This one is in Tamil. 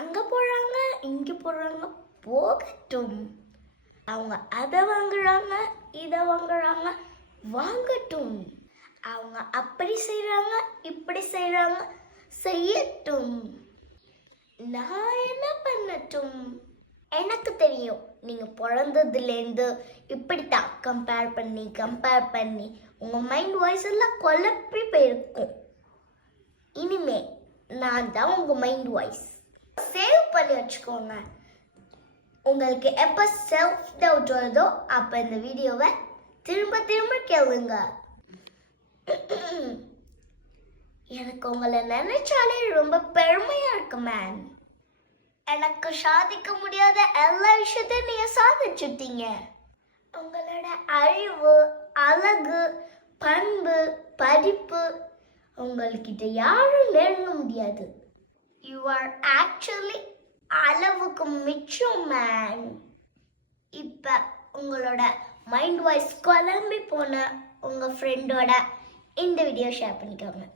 அங்கே போகிறாங்க இங்கே போடுறாங்க, போகட்டும். அவங்க அதை வாங்குறாங்க இதை வாங்குறாங்க, வாங்கட்டும். அவங்க அப்படி செய்கிறாங்க இப்படி செய்கிறாங்க, செய்யட்டும். நான் என்ன பண்ணட்டும்? எனக்கு தெரியும் நீங்கள் பிறந்ததுலேருந்து இப்படித்தான் கம்பேர் பண்ணி உங்கள் மைண்ட் வாய்ஸ் எல்லாம் குழப்பி போயிருக்கும். இனிமே நான் தான் உங்கள் மைண்ட் வாய்ஸ். சேவ் பண்ணி வச்சுக்கோங்க. உங்களுக்கு எப்போ செல்ஃப் டவுட் வருதோ அப்போ இந்த வீடியோவை திரும்ப திரும்ப கேளுங்க. எனக்கு உங்களை நினைச்சாலே ரொம்ப பெருமையா இருக்கு மேன். எனக்கு சாதிக்க முடியாத எல்லா விஷயத்தையும் நீங்க சாதிச்சுட்டீங்க. உங்களோட அறிவு, அழகு, பண்பு, படிப்பு உங்கள்கிட்ட யாரும் நெருங்க முடியாது. யூ ஆர் ஆக்சுவலி அளவுக்கு மிச்சம் மேன். இப்போ உங்களோட மைண்ட் வாய்ஸ் குழம்பி போன உங்கள் ஃப்ரெண்டோட இந்த வீடியோ ஷேர் பண்ணிக்கோங்க.